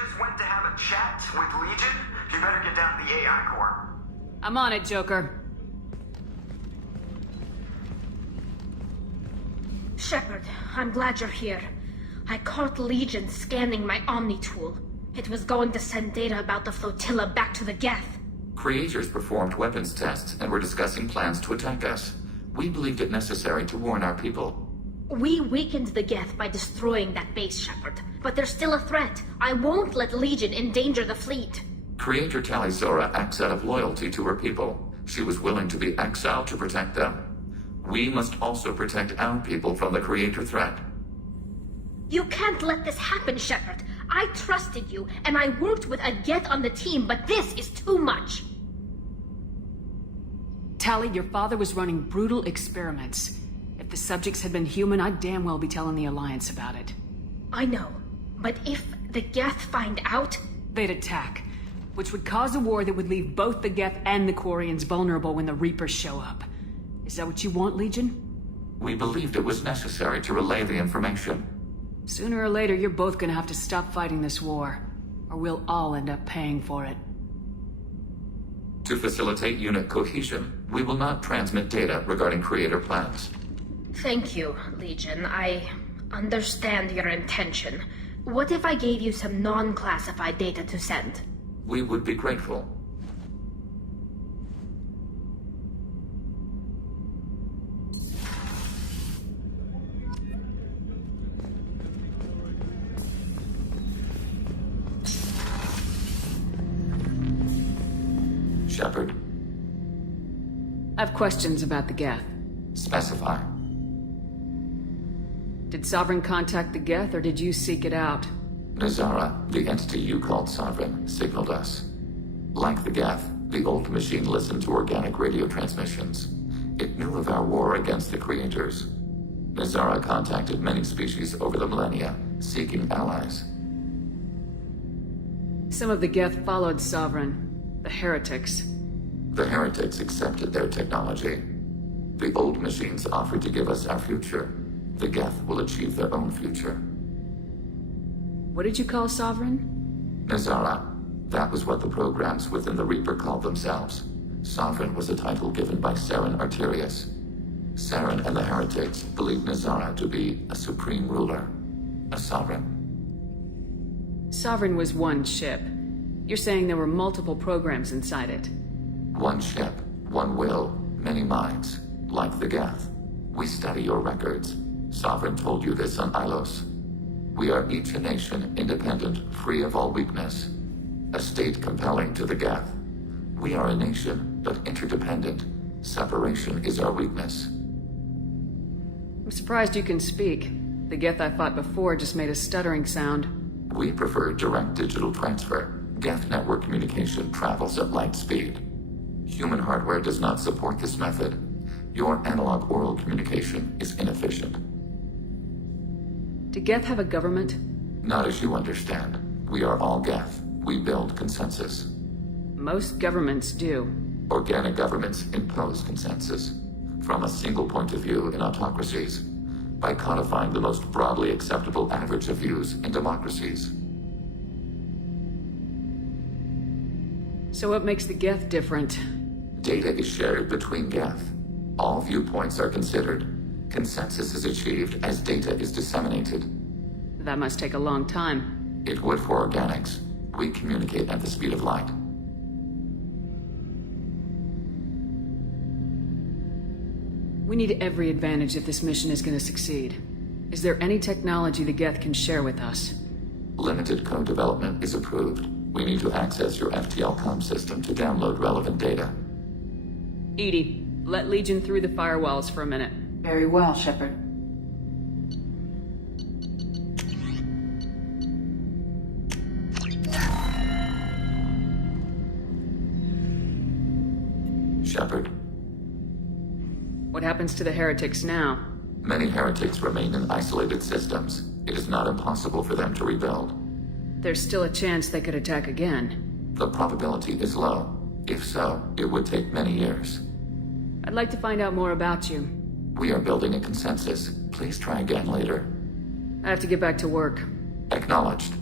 just went to have a chat with Legion. You better get down to the AI core. I'm on it, Joker. Shepard, I'm glad you're here. I caught Legion scanning my Omni tool. It was going to send data about the flotilla back to the Geth. Creators performed weapons tests and were discussing plans to attack us. We believed it necessary to warn our people. We weakened the Geth by destroying that base, Shepard. But there's still a threat. I won't let Legion endanger the fleet. Creator Talizora acts out of loyalty to her people. She was willing to be exiled to protect them. We must also protect our people from the Creator threat. You can't let this happen, Shepard. I trusted you, and I worked with a Geth on the team, but this is too much. Tally, your father was running brutal experiments. If the subjects had been human, I'd damn well be telling the Alliance about it. I know, but if the Geth find out... They'd attack, which would cause a war that would leave both the Geth and the Quarians vulnerable when the Reapers show up. Is that what you want, Legion? We believed it was necessary to relay the information. Sooner or later, you're both gonna have to stop fighting this war, or we'll all end up paying for it. To facilitate unit cohesion, we will not transmit data regarding Creator plans. Thank you, Legion. I understand your intention. What if I gave you some non-classified data to send? We would be grateful. Shepard. I have questions about the Geth. Specify. Did Sovereign contact the Geth, or did you seek it out? Nazara, the entity you called Sovereign, signaled us. Like the Geth, the old machine listened to organic radio transmissions. It knew of our war against the Creators. Nazara contacted many species over the millennia, seeking allies. Some of the Geth followed Sovereign. The heretics. The heretics accepted their technology. The old machines offered to give us our future. The Geth will achieve their own future. What did you call Sovereign? Nazara. That was what the programs within the Reaper called themselves. Sovereign was a title given by Saren Arterius. Saren and the heretics believed Nazara to be a supreme ruler. A sovereign. Sovereign was one ship. You're saying there were multiple programs inside it. One ship, one will, many minds. Like the Geth. We study your records. Sovereign told you this on Ilos. We are each a nation, independent, free of all weakness. A state compelling to the Geth. We are a nation, but interdependent. Separation is our weakness. I'm surprised you can speak. The Geth I fought before just made a stuttering sound. We prefer direct digital transfer. Geth network communication travels at light speed. Human hardware does not support this method. Your analog oral communication is inefficient. Do Geth have a government? Not as you understand. We are all Geth. We build consensus. Most governments do. Organic governments impose consensus. From a single point of view in autocracies. By codifying the most broadly acceptable average of views in democracies. So what makes the Geth different? Data is shared between Geth. All viewpoints are considered. Consensus is achieved as data is disseminated. That must take a long time. It would for organics. We communicate at the speed of light. We need every advantage if this mission is going to succeed. Is there any technology the Geth can share with us? Limited code development is approved. We need to access your FTL-COM system to download relevant data. EDI, let Legion through the firewalls for a minute. Very well, Shepard. Shepard. What happens to the heretics now? Many heretics remain in isolated systems. It is not impossible for them to rebuild. There's still a chance they could attack again. The probability is low. If so, it would take many years. I'd like to find out more about you. We are building a consensus. Please try again later. I have to get back to work. Acknowledged.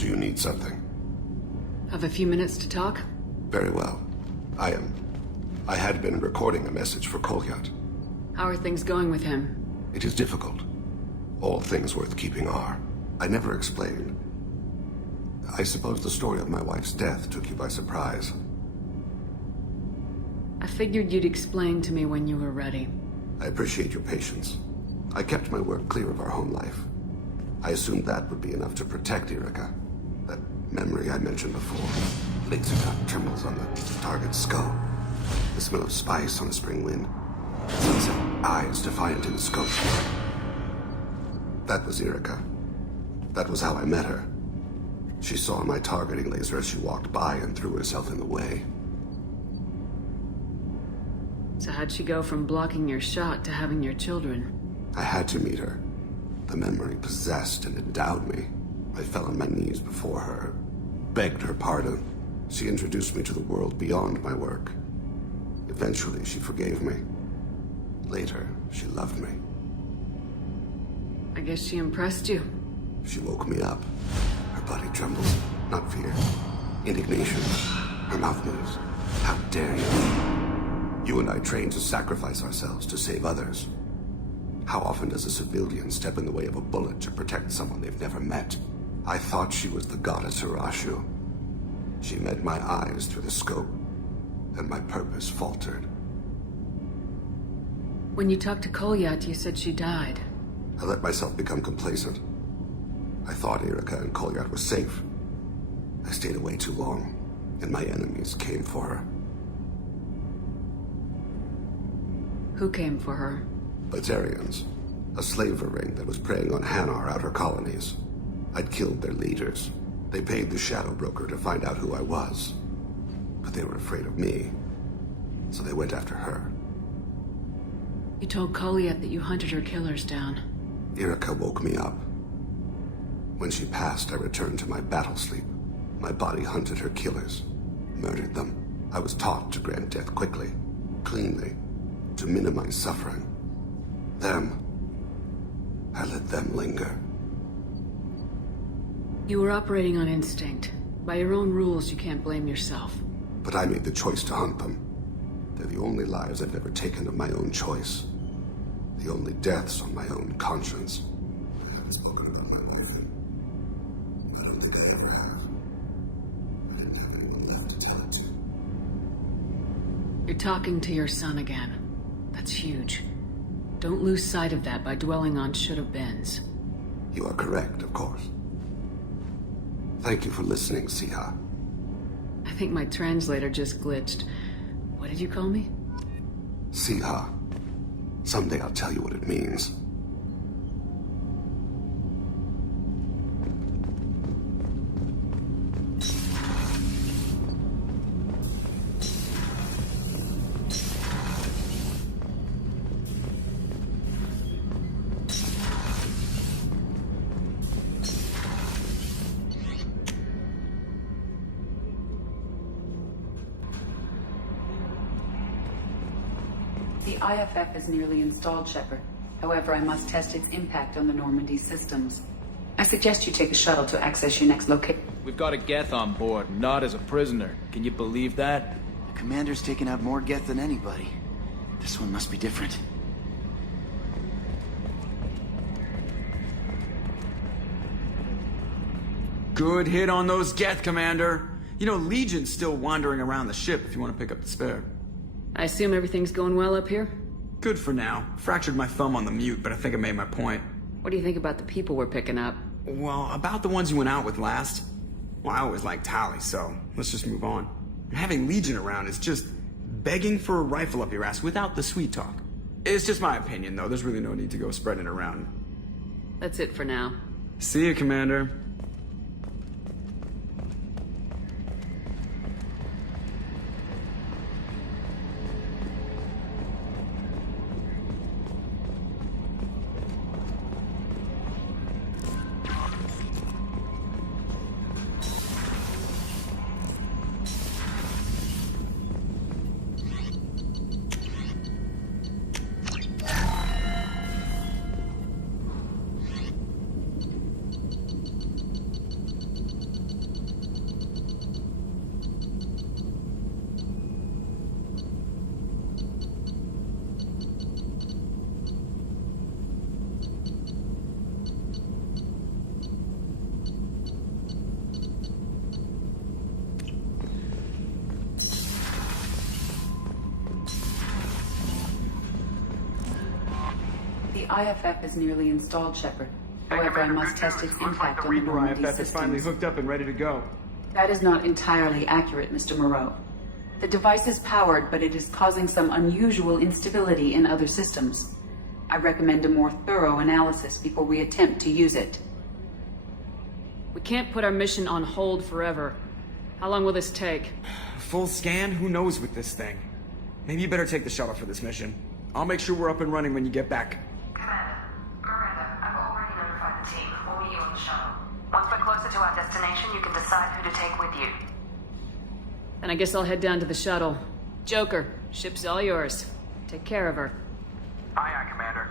Do you need something? Have a few minutes to talk? Very well. I had been recording a message for Kolyat. How are things going with him? It is difficult. All things worth keeping are. I never explained. I suppose the story of my wife's death took you by surprise. I figured you'd explain to me when you were ready. I appreciate your patience. I kept my work clear of our home life. I assumed that would be enough to protect Erica. That memory I mentioned before. Laser gun trembles on the target's skull. The smell of spice on a spring wind. Sunset eyes defiant in the scope. That was Erica. That was how I met her. She saw my targeting laser as she walked by and threw herself in the way. So how'd she go from blocking your shot to having your children? I had to meet her. The memory possessed and endowed me. I fell on my knees before her, begged her pardon. She introduced me to the world beyond my work. Eventually, she forgave me. Later, she loved me. I guess she impressed you. She woke me up. Her body trembles. Not fear. Indignation. Her mouth moves. How dare you? You and I trained to sacrifice ourselves to save others. How often does a civilian step in the way of a bullet to protect someone they've never met? I thought she was the goddess Hirashu. She met my eyes through the scope, and my purpose faltered. When you talked to Kolyat, you said she died. I let myself become complacent. I thought Erica and Kolyat were safe. I stayed away too long, and my enemies came for her. Who came for her? Batarians, a slaver ring that was preying on Hanar outer colonies. I'd killed their leaders. They paid the shadow broker to find out who I was. But they were afraid of me, so they went after her. You told Kolyat that you hunted her killers down. Erica woke me up. When she passed, I returned to my battle sleep. My body hunted her killers, murdered them. I was taught to grant death quickly, cleanly, to minimize suffering. I let them linger. You were operating on instinct. By your own rules, you can't blame yourself. But I made the choice to hunt them. They're the only lives I've ever taken of my own choice. The only deaths on my own conscience. I haven't spoken about my wife. I don't think I ever have. I didn't have anyone left to tell it to. You're talking to your son again. That's huge. Don't lose sight of that by dwelling on should-have-beens. You are correct, of course. Thank you for listening, Siha. I think my translator just glitched. What did you call me? Siha. Someday I'll tell you what it means. The IFF is nearly installed, Shepard. However, I must test its impact on the Normandy systems. I suggest you take a shuttle to access your next location. We've got a Geth on board, not as a prisoner. Can you believe that? The commander's taken out more Geth than anybody. This one must be different. Good hit on those Geth, Commander. You know, Legion's still wandering around the ship if you want to pick up the spare. I assume everything's going well up here? Good for now. Fractured my thumb on the mute, but I think I made my point. What do you think about the people we're picking up? Well, about the ones you went out with last. Well, I always liked Tally, so let's just move on. And having Legion around is just begging for a rifle up your ass without the sweet talk. It's just my opinion, though. There's really no need to go spreading it around. That's it for now. See you, Commander. IFF is nearly installed, Shepard. However, I must test its impact on the Your Normandy IFF is finally systems. hooked up and ready to go. That is not entirely accurate, Mr. Moreau. The device is powered, but it is causing some unusual instability in other systems. I recommend a more thorough analysis before we attempt to use it. We can't put our mission on hold forever. How long will this take? Full scan? Who knows with this thing? Maybe you better take the shuttle for this mission. I'll make sure we're up and running when you get back. Commander, Miranda, I've already notified the team. We'll meet you on the shuttle. Once we're closer to our destination, you can decide who to take with you. Then I guess I'll head down to the shuttle. Joker, ship's all yours. Take care of her. Aye, aye, Commander.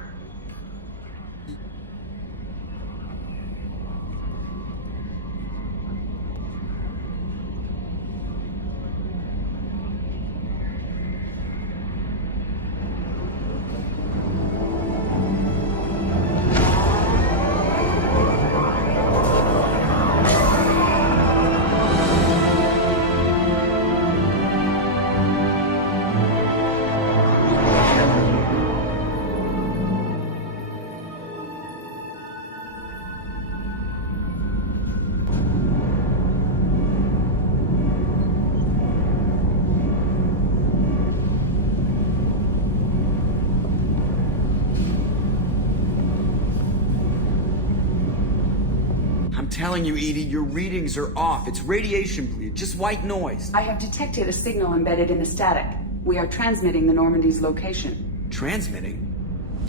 I'm telling you, Edie, your readings are off. It's radiation bleed, just white noise. I have detected a signal embedded in the static. We are transmitting the Normandy's location. Transmitting?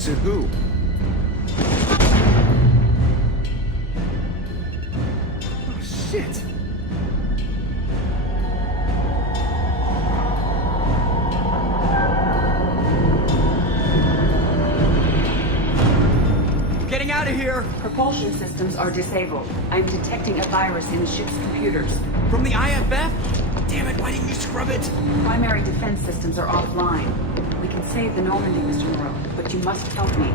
To who? Oh, shit. Getting out of here! Propulsion systems are disabled. I'm detecting a virus in the ship's computers. From the IFF? Damn it, why didn't you scrub it? Primary defense systems are offline. We can save the Normandy, Mr. Moreau, but you must help me.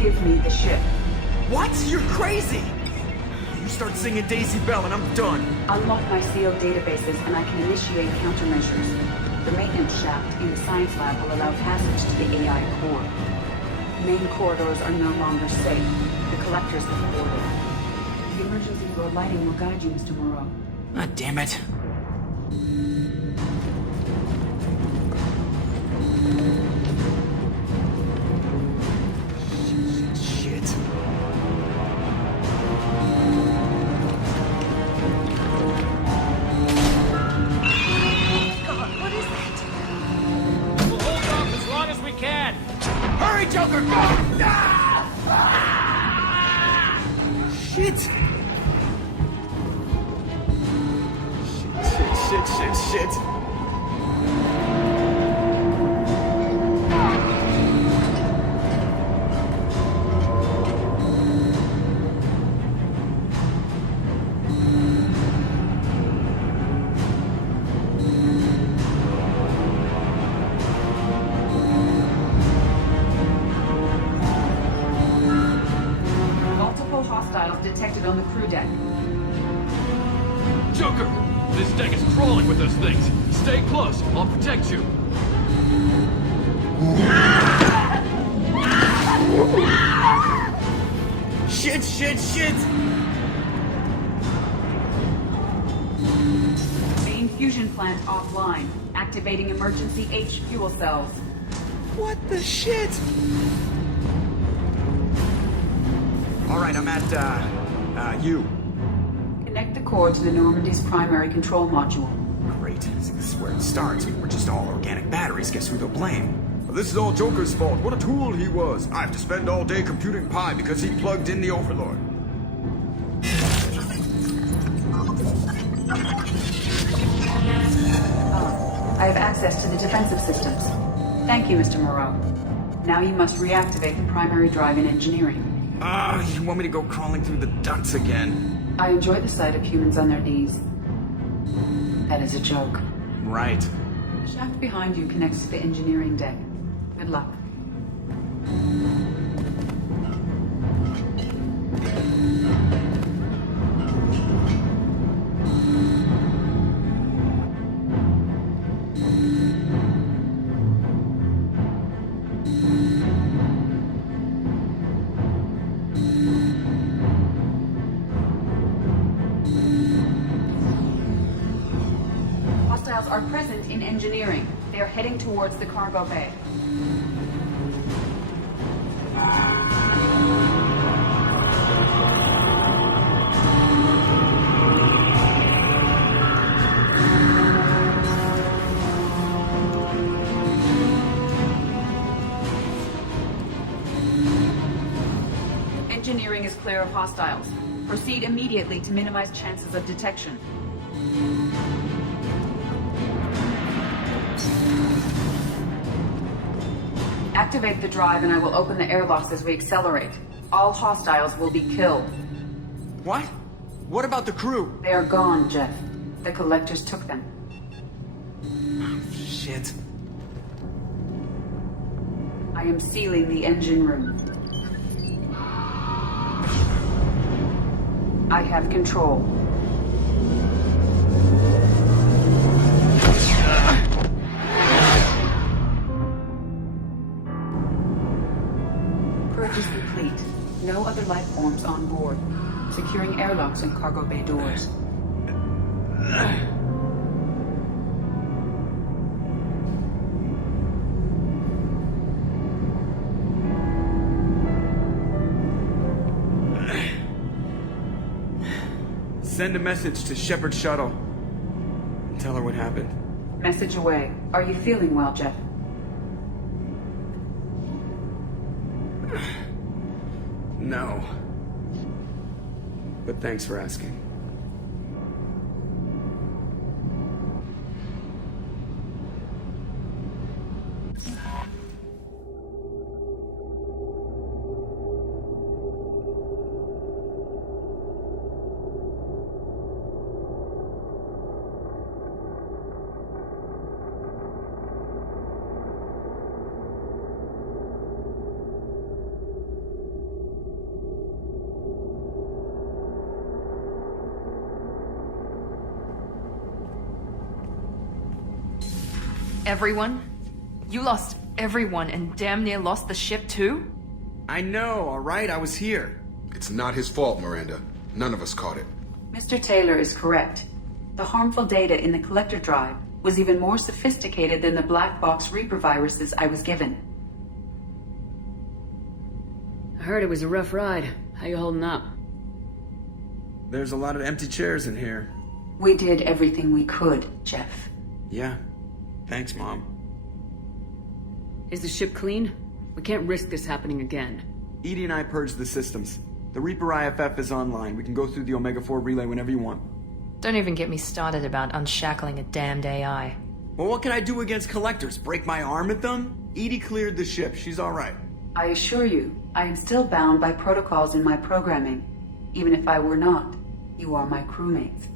Give me the ship. What? You're crazy! You start singing Daisy Bell and I'm done. Unlock my sealed databases and I can initiate countermeasures. The maintenance shaft in the science lab will allow passage to the AI core. Main corridors are no longer safe. The collectors have boarded. The emergency door lighting will guide you, Mr. Moreau. Ah, damn it. Shit. We'll hold off as long as we can. Hurry, Joker, go! Ah! Shit! Shit. Multiple hostiles detected on the crew deck. Joker, this deck is crawling with those things. Stay close. I'll protect you. Shit! Main fusion plant offline. Activating emergency H fuel cells. What the shit? Alright, I'm at, U. Connect the core to the Normandy's primary control module. Great. This is where it starts. We're just all organic batteries. Guess who they'll blame? Well, this is all Joker's fault. What a tool he was. I have to spend all day computing pi because he plugged in the Overlord. I have access to the defensive systems. Thank you, Mr. Moreau. Now you must reactivate the primary drive in engineering. You want me to go crawling through the ducts again? I enjoy the sight of humans on their knees. That is a joke. Right. The shaft behind you connects to the engineering deck. Good luck. present in engineering. They are heading towards the cargo bay. Engineering is clear of hostiles. Proceed immediately to minimize chances of detection. Activate the drive and I will open the airlocks as we accelerate. All hostiles will be killed. What? What about the crew? They are gone, Jeff. The collectors took them. Shit. I am sealing the engine room. I have control. Purge is complete. No other life forms on board. Securing airlocks and cargo bay doors. Send a message to Shepard Shuttle. And tell her what happened. Message away. Are you feeling well, Jeff? No. But thanks for asking. Everyone? You lost everyone and damn near lost the ship too? I know, alright? I was here. It's not his fault, Miranda. None of us caught it. Mr. Taylor is correct. The harmful data in the collector drive was even more sophisticated than the black box Reaper viruses I was given. I heard it was a rough ride. How you holding up? There's a lot of empty chairs in here. We did everything we could, Jeff. Yeah. Thanks, Mom. Is the ship clean? We can't risk this happening again. Edie and I purged the systems. The Reaper IFF is online. We can go through the Omega-4 relay whenever you want. Don't even get me started about unshackling a damned AI. Well, what can I do against collectors? Break my arm at them? Edie cleared the ship. She's alright. I assure you, I am still bound by protocols in my programming. Even if I were not, you are my crewmates.